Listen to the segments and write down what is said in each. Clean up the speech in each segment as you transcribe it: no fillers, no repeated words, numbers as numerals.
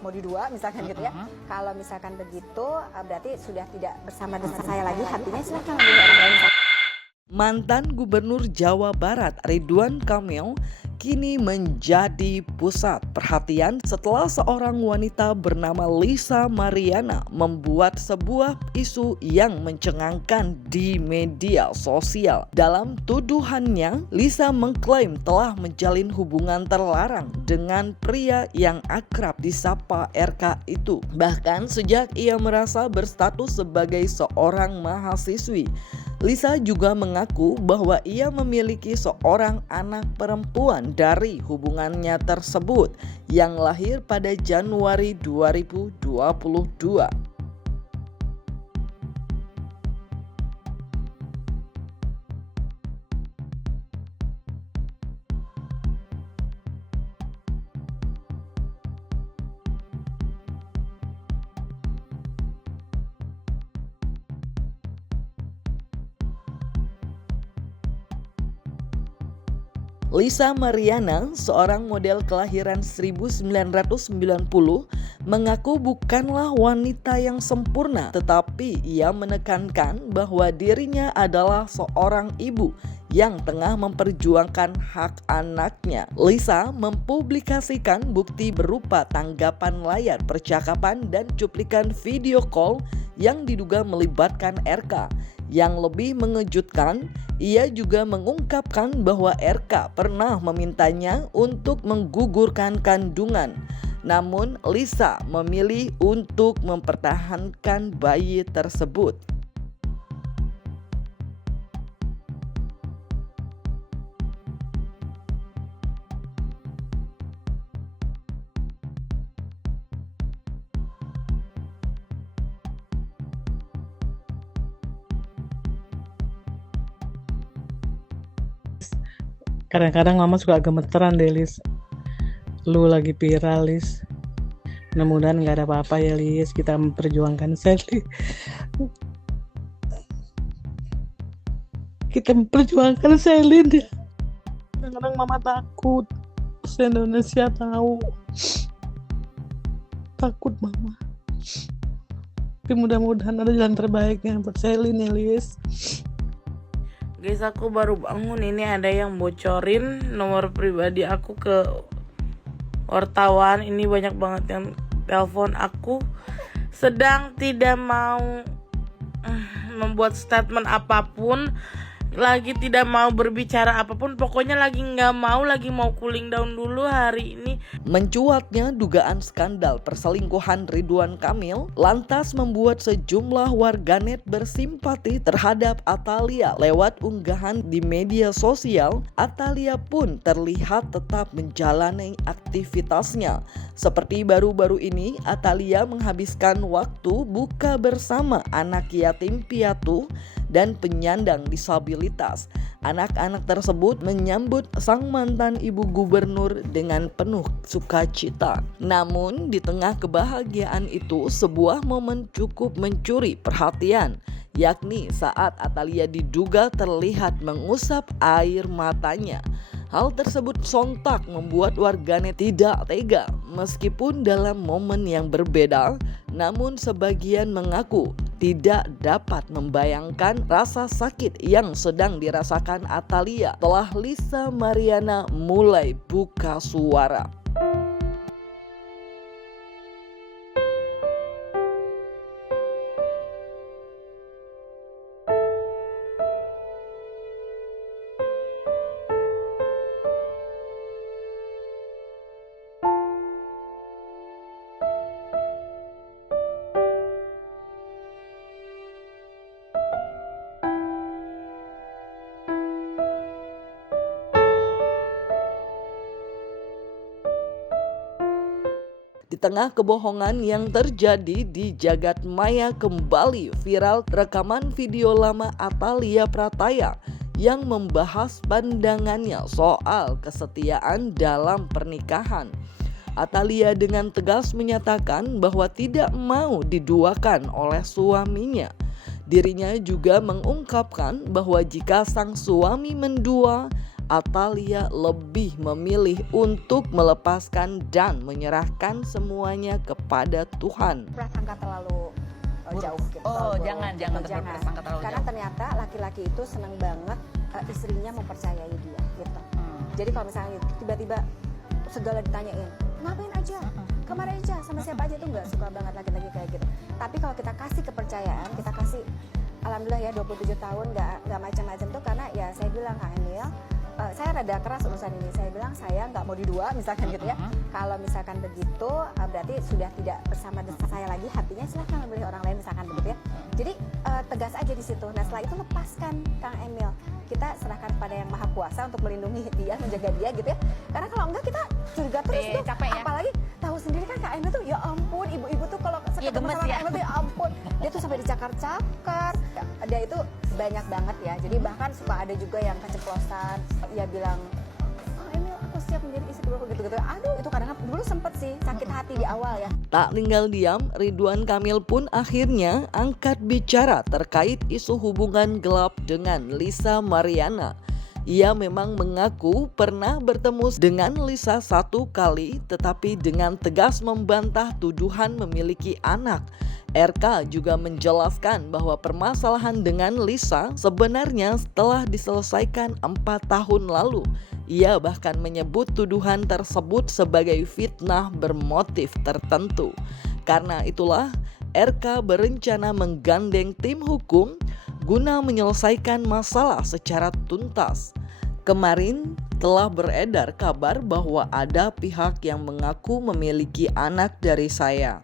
mau didua misalkan gitu ya. Kalau misalkan begitu berarti sudah tidak bersama dengan saya lagi, hatinya silakan memilih orang lain. Mantan Gubernur Jawa Barat Ridwan Kamil kini menjadi pusat perhatian setelah seorang wanita bernama Lisa Mariana membuat sebuah isu yang mencengangkan di media sosial. Dalam tuduhannya, Lisa mengklaim telah menjalin hubungan terlarang dengan pria yang akrab disapa RK itu. Bahkan sejak ia merasa berstatus sebagai seorang mahasiswi, Lisa juga mengaku bahwa ia memiliki seorang anak perempuan dari hubungannya tersebut yang lahir pada Januari 2022. Lisa Mariana, seorang model kelahiran 1990, mengaku bukanlah wanita yang sempurna, tetapi ia menekankan bahwa dirinya adalah seorang ibu yang tengah memperjuangkan hak anaknya. Lisa mempublikasikan bukti berupa tanggapan layar percakapan dan cuplikan video call yang diduga melibatkan RK. Yang lebih mengejutkan, ia juga mengungkapkan bahwa RK pernah memintanya untuk menggugurkan kandungan. Namun Lisa memilih untuk mempertahankan bayi tersebut. Kadang-kadang mama suka gemeteran deh, Lis. Lu lagi viral, Lis. Mudah-mudahan gak ada apa-apa ya, Lis. Kita memperjuangkan Sally. Kita memperjuangkan Sally deh. Kadang-kadang mama takut. Se-Indonesia tahu. Takut mama. Tapi mudah-mudahan ada jalan terbaiknya buat Sally nih, Lis. Guys, aku baru bangun, ini ada yang bocorin nomor pribadi aku ke wartawan. Ini banyak banget yang telepon aku, sedang tidak mau membuat statement apapun, lagi tidak mau berbicara apapun, pokoknya lagi nggak mau, lagi mau cooling down dulu hari ini. Mencuatnya dugaan skandal perselingkuhan Ridwan Kamil lantas membuat sejumlah warganet bersimpati terhadap Atalia. Lewat unggahan di media sosial, Atalia pun terlihat tetap menjalani aktivitasnya. Seperti baru-baru ini, Atalia menghabiskan waktu buka bersama anak yatim piatu dan penyandang disabilitas. Anak-anak tersebut menyambut sang mantan ibu gubernur dengan penuh sukacita. Namun di tengah kebahagiaan itu, sebuah momen cukup mencuri perhatian, yakni saat Atalia diduga terlihat mengusap air matanya. Hal tersebut sontak membuat warganet tidak tega. Meskipun dalam momen yang berbeda, namun sebagian mengaku tidak dapat membayangkan rasa sakit yang sedang dirasakan Atalia setelah Lisa Mariana mulai buka suara. Di tengah kebohongan yang terjadi di jagat maya, kembali viral rekaman video lama Atalia Prataya yang membahas pandangannya soal kesetiaan dalam pernikahan. Atalia dengan tegas menyatakan bahwa tidak mau diduakan oleh suaminya. Dirinya juga mengungkapkan bahwa jika sang suami mendua, Atalia lebih memilih untuk melepaskan dan menyerahkan semuanya kepada Tuhan. Prasangka terlalu jauh gitu. Oh, terlalu jangan buruk, gitu, berprasangka terlalu Karena jauh. ternyata laki-laki itu seneng banget istrinya mempercayai dia gitu. Jadi kalau misalnya tiba-tiba segala ditanyain, ngapain aja, kemarin aja, sama siapa aja, tuh nggak suka banget laki-laki kayak gitu. Tapi kalau kita kasih kepercayaan, kita kasih, alhamdulillah ya 27 tahun nggak macam-macam tuh, karena ya saya bilang Kak Emil, saya rada keras urusan ini. Saya bilang saya nggak mau didua misalkan gitu ya. Kalau misalkan begitu berarti sudah tidak bersama saya lagi, hatinya silahkan memilih orang lain misalkan begitu ya. Jadi tegas aja di situ. Nah setelah itu lepaskan Kang Emil. Kita serahkan pada yang maha kuasa untuk melindungi dia, menjaga dia gitu ya. Karena kalau enggak kita curiga terus tuh. Capek ya? Apalagi tahu sendiri kan Kak Emil tuh ya ampun, ibu-ibu tuh kalau ketemu gemes sama ya. Kak Emil tuh ya ampun. Dia tuh sampai dicakar-cakar. Dia itu banyak banget ya. Jadi bahkan suka ada juga yang keceplosan. Ya bilang, "Oh Emil, aku siap menjadi istri aku," gitu-gitu. Aduh, itu kadang-kadang dulu sempet sih sakit hati di awal ya. Tak tinggal diam, Ridwan Kamil pun akhirnya angkat bicara terkait isu hubungan gelap dengan Lisa Mariana. Ia memang mengaku pernah bertemu dengan Lisa 1 kali, tetapi dengan tegas membantah tuduhan memiliki anak. RK juga menjelaskan bahwa permasalahan dengan Lisa sebenarnya telah diselesaikan 4 tahun lalu. Ia bahkan menyebut tuduhan tersebut sebagai fitnah bermotif tertentu. Karena itulah RK berencana menggandeng tim hukum guna menyelesaikan masalah secara tuntas. Kemarin telah beredar kabar bahwa ada pihak yang mengaku memiliki anak dari saya.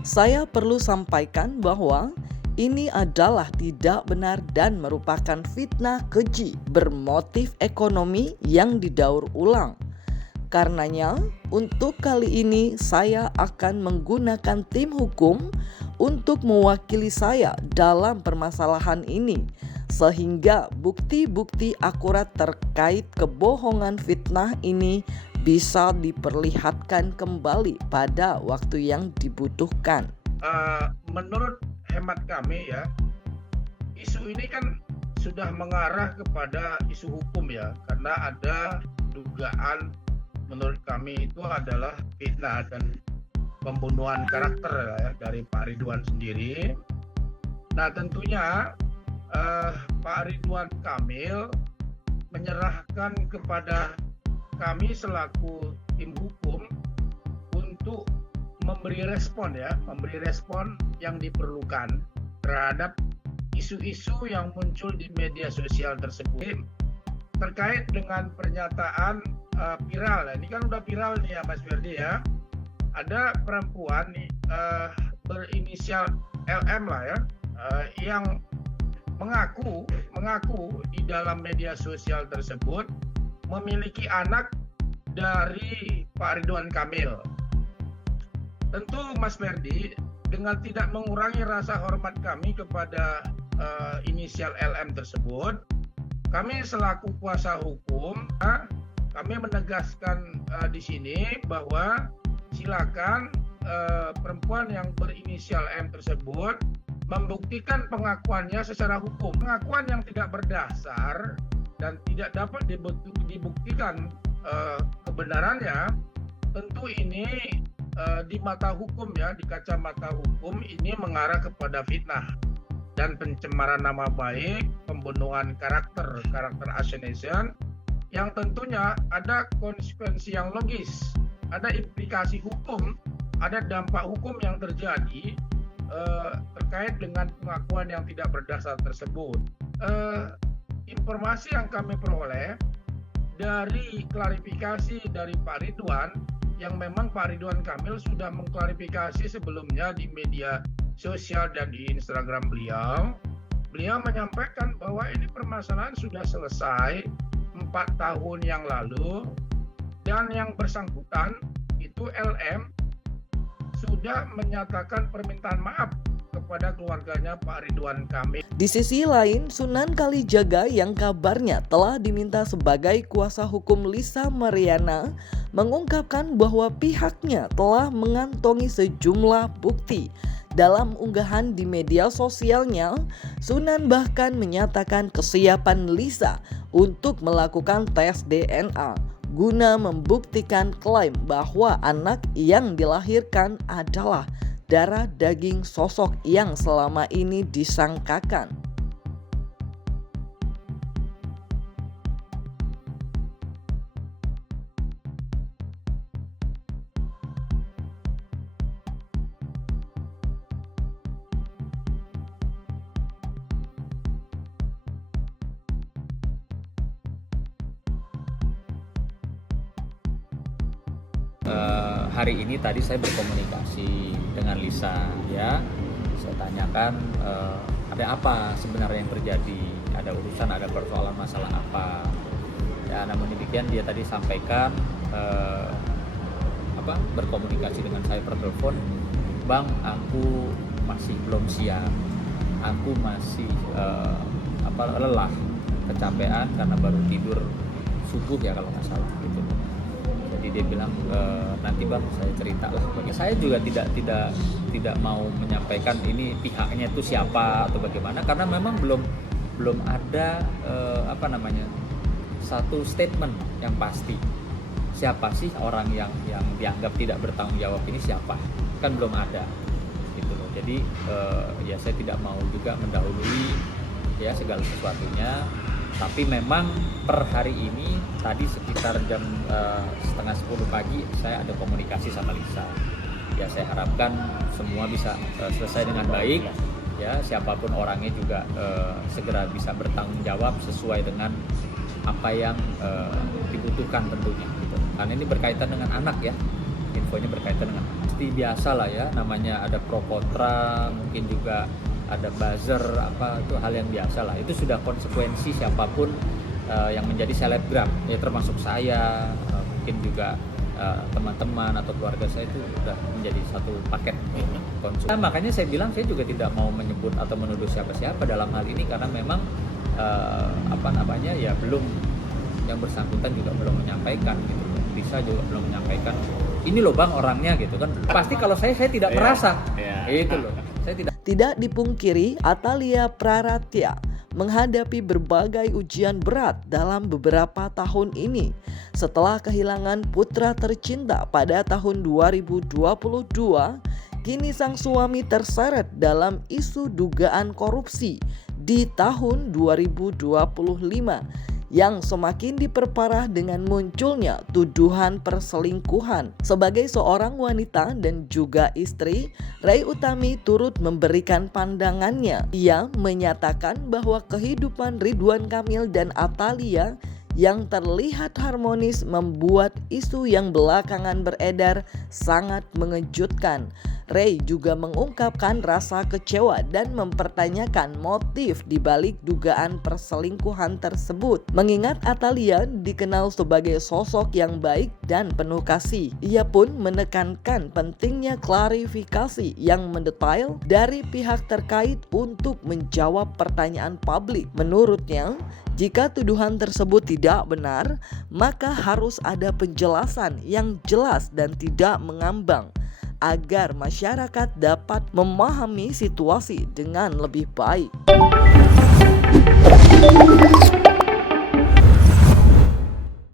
Saya perlu sampaikan bahwa ini adalah tidak benar dan merupakan fitnah keji bermotif ekonomi yang didaur ulang. Karenanya, untuk kali ini saya akan menggunakan tim hukum untuk mewakili saya dalam permasalahan ini, sehingga bukti-bukti akurat terkait kebohongan fitnah ini bisa diperlihatkan kembali pada waktu yang dibutuhkan. Menurut hemat kami ya, isu ini kan sudah mengarah kepada isu hukum ya, karena ada dugaan menurut kami itu adalah fitnah dan pembunuhan karakter ya, dari Pak Ridwan sendiri. Nah tentunya Pak Ridwan Kamil menyerahkan kepada kami selaku tim hukum untuk memberi respon yang diperlukan terhadap isu-isu yang muncul di media sosial tersebut terkait dengan pernyataan viral. Ini kan udah viral nih ya Mas Ferdi ya. Ada perempuan nih berinisial LM lah ya, yang mengaku di dalam media sosial tersebut memiliki anak dari Pak Ridwan Kamil. Tentu Mas Ferdi, dengan tidak mengurangi rasa hormat kami kepada inisial LM tersebut, kami selaku kuasa hukum, kami menegaskan di sini bahwa silakan perempuan yang berinisial M tersebut membuktikan pengakuannya secara hukum. Pengakuan yang tidak berdasar dan tidak dapat dibuktikan kebenarannya, tentu ini di mata hukum ya, di kacamata hukum ini mengarah kepada fitnah dan pencemaran nama baik, pembunuhan karakter assassination, yang tentunya ada konsekuensi yang logis, ada implikasi hukum, ada dampak hukum yang terjadi terkait dengan pengakuan yang tidak berdasar tersebut. Informasi yang kami peroleh dari klarifikasi dari Pak Ridwan, yang memang Pak Ridwan Kamil sudah mengklarifikasi sebelumnya di media sosial dan di Instagram beliau. Beliau menyampaikan bahwa ini permasalahan sudah selesai 4 tahun yang lalu, dan yang bersangkutan itu LM sudah menyatakan permintaan maaf kepada keluarganya Pak Ridwan Kamil. Di sisi lain, Sunan Kalijaga yang kabarnya telah diminta sebagai kuasa hukum Lisa Mariana mengungkapkan bahwa pihaknya telah mengantongi sejumlah bukti Dalam unggahan di media sosialnya, Sunan bahkan menyatakan kesiapan Lisa untuk melakukan tes DNA guna membuktikan klaim bahwa anak yang dilahirkan adalah darah daging sosok yang selama ini disangkakan. Hari ini tadi saya berkomunikasi dengan Lisa, ya. Saya tanyakan ada apa sebenarnya yang terjadi, ada urusan, ada persoalan masalah apa. Ya, namun demikian dia tadi sampaikan berkomunikasi dengan saya per telepon, Bang, aku masih belum siap, aku masih lelah, kecapean karena baru tidur subuh ya kalau nggak salah gitu. Jadi dia bilang nanti Bang saya cerita lah. Saya juga tidak mau menyampaikan ini pihaknya itu siapa atau bagaimana, karena memang belum ada satu statement yang pasti siapa sih orang yang dianggap tidak bertanggung jawab ini, siapa, kan belum ada gitu loh. Jadi ya saya tidak mau juga mendahului ya segala sesuatunya. Tapi memang per hari ini tadi sekitar jam 9:30 pagi saya ada komunikasi sama Lisa. Ya saya harapkan semua bisa selesai dengan baik. Ya siapapun orangnya juga segera bisa bertanggung jawab sesuai dengan apa yang dibutuhkan tentunya. Gitu. Karena ini berkaitan dengan anak ya. Infonya berkaitan dengan anak. Seperti biasa lah ya, namanya ada pro kontra, mungkin juga ada buzzer, itu hal yang biasa lah. Itu sudah konsekuensi siapapun yang menjadi selebgram, ya termasuk saya, mungkin juga teman-teman atau keluarga saya itu sudah menjadi satu paket konsumsi. Nah, makanya saya bilang saya juga tidak mau menyebut atau menuduh siapa-siapa dalam hal ini, karena memang ya belum, yang bersangkutan juga belum menyampaikan gitu. Bisa juga belum menyampaikan ini loh Bang orangnya gitu kan. Pasti kalau saya tidak merasa itu loh. Saya Tidak dipungkiri, Atalia Praratya menghadapi berbagai ujian berat dalam beberapa tahun ini. Setelah kehilangan putra tercinta pada tahun 2022, kini sang suami terseret dalam isu dugaan korupsi di tahun 2025 yang semakin diperparah dengan munculnya tuduhan perselingkuhan. Sebagai seorang wanita dan juga istri, Ray Utami turut memberikan pandangannya. Ia menyatakan bahwa kehidupan Ridwan Kamil dan Atalia yang terlihat harmonis membuat isu yang belakangan beredar sangat mengejutkan. Ray juga mengungkapkan rasa kecewa dan mempertanyakan motif di balik dugaan perselingkuhan tersebut. Mengingat Atalia dikenal sebagai sosok yang baik dan penuh kasih, ia pun menekankan pentingnya klarifikasi yang mendetail dari pihak terkait untuk menjawab pertanyaan publik. Menurutnya, jika tuduhan tersebut tidak benar, maka harus ada penjelasan yang jelas dan tidak mengambang, agar masyarakat dapat memahami situasi dengan lebih baik.